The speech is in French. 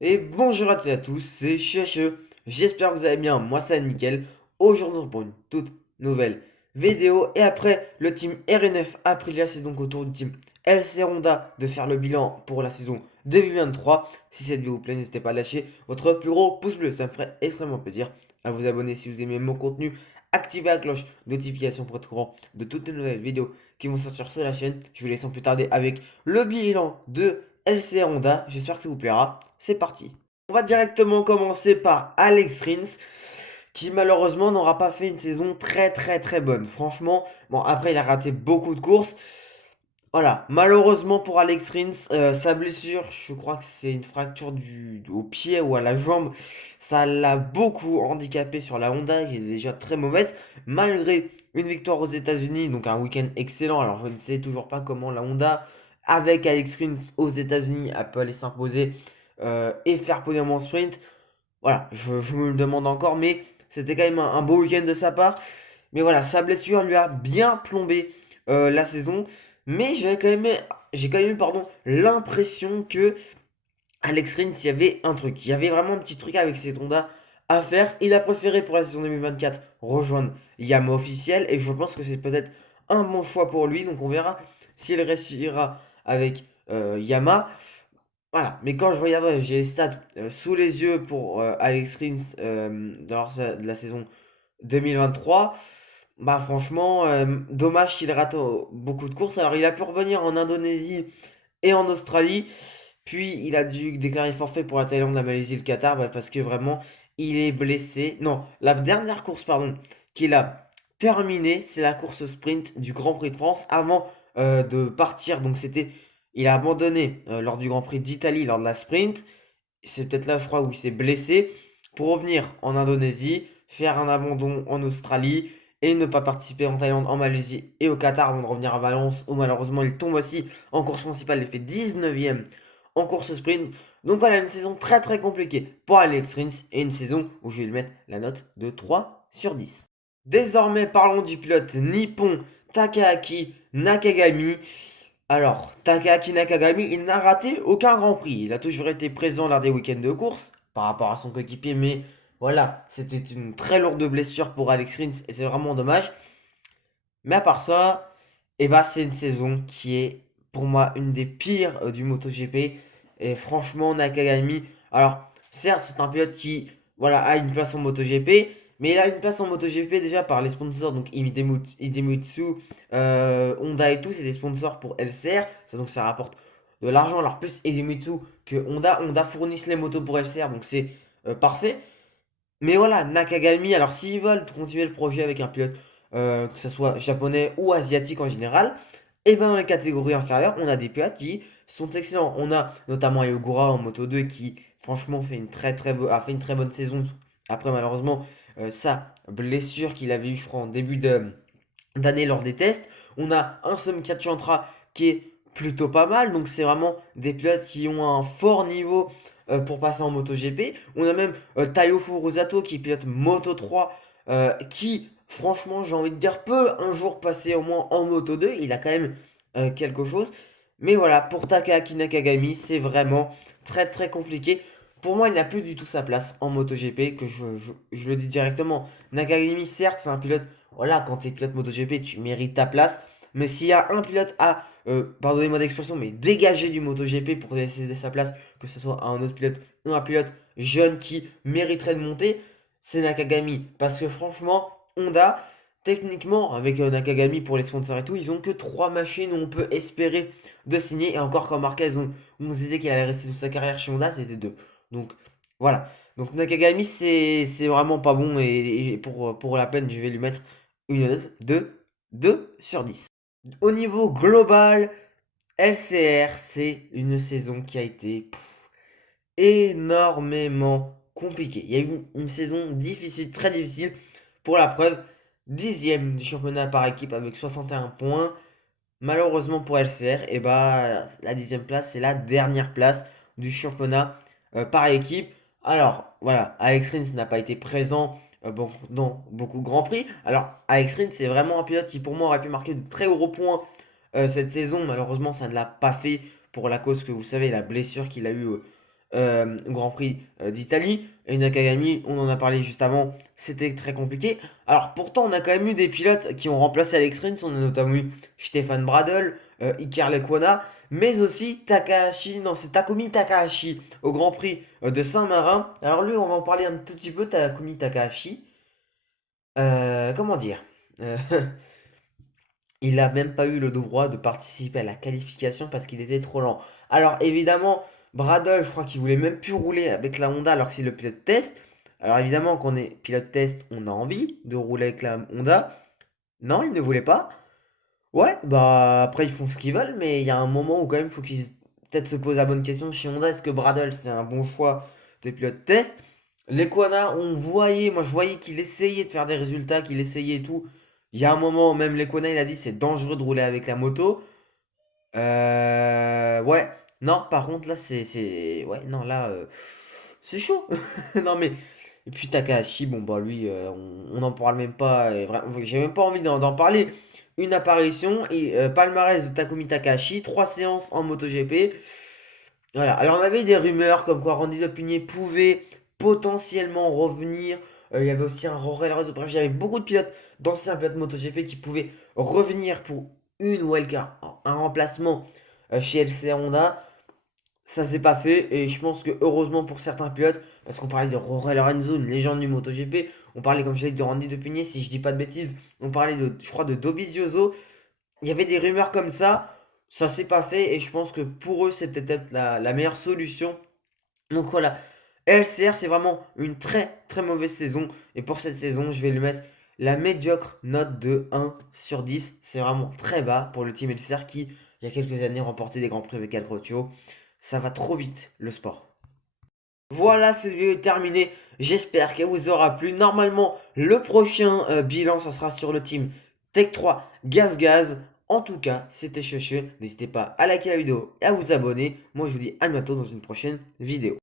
Et bonjour à toutes et à tous, c'est Cheche. J'espère que vous allez bien, moi ça va nickel. Aujourd'hui pour une toute nouvelle vidéo. Et après, le team RNF Aprilia, c'est donc au tour du team LC Honda de faire le bilan pour la saison 2023. Si cette vidéo vous plaît, n'hésitez pas à lâcher votre plus gros pouce bleu, ça me ferait extrêmement plaisir. À vous abonner si vous aimez mon contenu, activez la cloche notification pour être au courant de toutes les nouvelles vidéos qui vont sortir sur la chaîne. Je vous laisse sans plus tarder avec le bilan de LCR Honda. J'espère que ça vous plaira. C'est parti. On va directement commencer par Alex Rins, qui malheureusement n'aura pas fait une saison très bonne. Franchement, bon après il a raté beaucoup de courses. Voilà, malheureusement pour Alex Rins, sa blessure, je crois que c'est une fracture au pied ou à la jambe. Ça l'a beaucoup handicapé sur la Honda, qui est déjà très mauvaise, malgré une victoire aux États-Unis, donc un week-end excellent. Alors je ne sais toujours pas comment la Honda, avec Alex Rins aux États-Unis, a pu aller s'imposer et faire podium en sprint. Voilà, je me le demande encore, mais c'était quand même un beau week-end de sa part. Mais voilà, sa blessure lui a bien plombé la saison. Mais j'ai quand même eu pardon, l'impression que Alex Rins, il y avait un truc. Il y avait vraiment un petit truc avec ses Honda à faire. Il a préféré pour la saison 2024 rejoindre Yamaha officiel. Et je pense que c'est peut-être un bon choix pour lui. Donc on verra s'il réussira avec Yamaha. Voilà, mais quand je regarde, j'ai les stats sous les yeux pour Alex Rins de la saison 2023. Bah franchement, dommage qu'il rate beaucoup de courses. Alors il a pu revenir en Indonésie et en Australie, puis il a dû déclarer forfait pour la Thaïlande, la Malaisie et le Qatar, bah, parce que vraiment il est blessé. Non, la dernière course, pardon, qu'il a terminée, c'est la course sprint du Grand Prix de France avant de partir. Donc il a abandonné lors du Grand Prix d'Italie lors de la sprint. C'est peut-être là, je crois, où il s'est blessé pour revenir en Indonésie, faire un abandon en Australie et ne pas participer en Thaïlande, en Malaisie et au Qatar avant de revenir à Valence où malheureusement il tombe aussi en course principale. Il fait 19e en course sprint. Donc voilà, une saison très compliquée pour Alex Rins et une saison où je vais lui mettre la note de 3 sur 10. Désormais, parlons du pilote nippon Takahaki Nakagami. Alors, Takahaki Nakagami, il n'a raté aucun Grand Prix. Il a toujours été présent lors des week-ends de course par rapport à son coéquipier, mais voilà, c'était une très lourde blessure pour Alex Rins et c'est vraiment dommage. Mais à part ça, eh ben, c'est une saison qui est pour moi une des pires du MotoGP. Et franchement, Nakagami, alors certes, c'est un pilote qui voilà, a une place en MotoGP, mais il a une place en MotoGP déjà par les sponsors, donc Idemitsu, Honda et tout, c'est des sponsors pour LCR, donc ça rapporte de l'argent. Alors plus Idemitsu que Honda fournissent les motos pour LCR, donc c'est parfait. Mais voilà, Nakagami, alors s'ils veulent continuer le projet avec un pilote, que ce soit japonais ou asiatique en général, et ben dans les catégories inférieures, on a des pilotes qui sont excellents. On a notamment Ayogura en Moto 2 qui franchement a fait une très bonne saison. Après malheureusement sa blessure qu'il avait eu je crois en début d'année lors des tests. On a un Somkia Chantra qui est plutôt pas mal. Donc c'est vraiment des pilotes qui ont un fort niveau pour passer en MotoGP. On a même Tayo Furusato qui pilote Moto 3 qui franchement j'ai envie de dire peut un jour passer au moins en Moto 2. Il a quand même quelque chose. Mais voilà, pour Takahaki Nakagami, c'est vraiment très compliqué. Pour moi, il n'a plus du tout sa place en MotoGP, que je le dis directement. Nakagami, certes, c'est un pilote voilà, quand tu es pilote MotoGP, tu mérites ta place. Mais s'il y a un pilote à, pardonnez-moi d'expression, mais dégager du MotoGP pour laisser sa place, que ce soit à un autre pilote ou un pilote jeune qui mériterait de monter, c'est Nakagami. Parce que franchement, Honda, techniquement, avec Nakagami pour les sponsors et tout, ils ont que 3 machines où on peut espérer de signer. Et encore quand Marquez, on se disait qu'il allait rester toute sa carrière chez Honda, c'était 2. Donc voilà. Donc Nakagami, c'est vraiment pas bon. Et pour la peine, je vais lui mettre une note de 2 sur 10. Au niveau global, LCR, c'est une saison qui a été énormément compliquée. Il y a eu une saison difficile, très difficile. Pour la preuve, 10e du championnat par équipe avec 61 points. Malheureusement pour LCR, et bah, la 10e place, c'est la dernière place du championnat par équipe. Alors, voilà, Alex Rins n'a pas été présent dans beaucoup de grands prix. Alors, Alex Rins, c'est vraiment un pilote qui, pour moi, aurait pu marquer de très gros points cette saison. Malheureusement, ça ne l'a pas fait pour la cause que vous savez, la blessure qu'il a eue Grand Prix d'Italie. Et Nakagami, on en a parlé juste avant, c'était très compliqué. Alors pourtant, on a quand même eu des pilotes qui ont remplacé Alex Rins. On a notamment eu Stefan Bradl, Iker Lecuona, mais aussi Takahashi, non, c'est Takumi Takahashi au Grand Prix de Saint-Marin. Alors lui, on va en parler un tout petit peu, Takumi Takahashi. Comment dire? Euh, Il a même pas eu le droit de participer à la qualification parce qu'il était trop lent. Alors évidemment, Bradle, je crois qu'il voulait même plus rouler avec la Honda alors que c'est le pilote test. Alors évidemment, quand on est pilote test, on a envie de rouler avec la Honda. Non, il ne voulait pas. Ouais, bah après ils font ce qu'ils veulent, mais il y a un moment où quand même il faut qu'ils peut-être se posent la bonne question chez Honda, est-ce que Bradle c'est un bon choix de pilote test? Lequana, on voyait, moi je voyais qu'il essayait de faire des résultats, qu'il essayait et tout. Il y a un moment, même Lequana il a dit c'est dangereux de rouler avec la moto. Ouais, non, par contre là ouais, non là, c'est chaud. Non mais, et puis Takahashi, bon bah lui, on n'en parle même pas, j'ai même pas envie d'en parler. Une apparition et palmarès de Takumi Takahashi, 3 séances en MotoGP. Voilà, alors on avait des rumeurs comme quoi Randy Lopinier pouvait potentiellement revenir. Il y avait aussi un Rorel Rezo. Bref, j'avais beaucoup de pilotes, d'anciens pilotes MotoGP qui pouvaient revenir pour une wildcard, un remplacement chez LCR Honda. Ça s'est pas fait et je pense que heureusement pour certains pilotes, parce qu'on parlait de Rorel Lorenzo, une légende du MotoGP, on parlait comme je disais de Randy Lopinier, si je dis pas de bêtises, on parlait de, je crois, de Dovizioso. Il y avait des rumeurs comme ça s'est pas fait et je pense que pour eux c'était peut-être la meilleure solution. Donc voilà, LCR c'est vraiment une très très mauvaise saison et pour cette saison je vais lui mettre la médiocre note de 1/10. C'est vraiment très bas pour le team LCR qui il y a quelques années remportait des grands prix avec Alcrotio. Ça va trop vite le sport. Voilà, cette vidéo est terminée. J'espère qu'elle vous aura plu. Normalement, le prochain bilan, ça sera sur le team Tech 3 Gaz Gaz. En tout cas, c'était Checheux. N'hésitez pas à liker la vidéo et à vous abonner. Moi, je vous dis à bientôt dans une prochaine vidéo.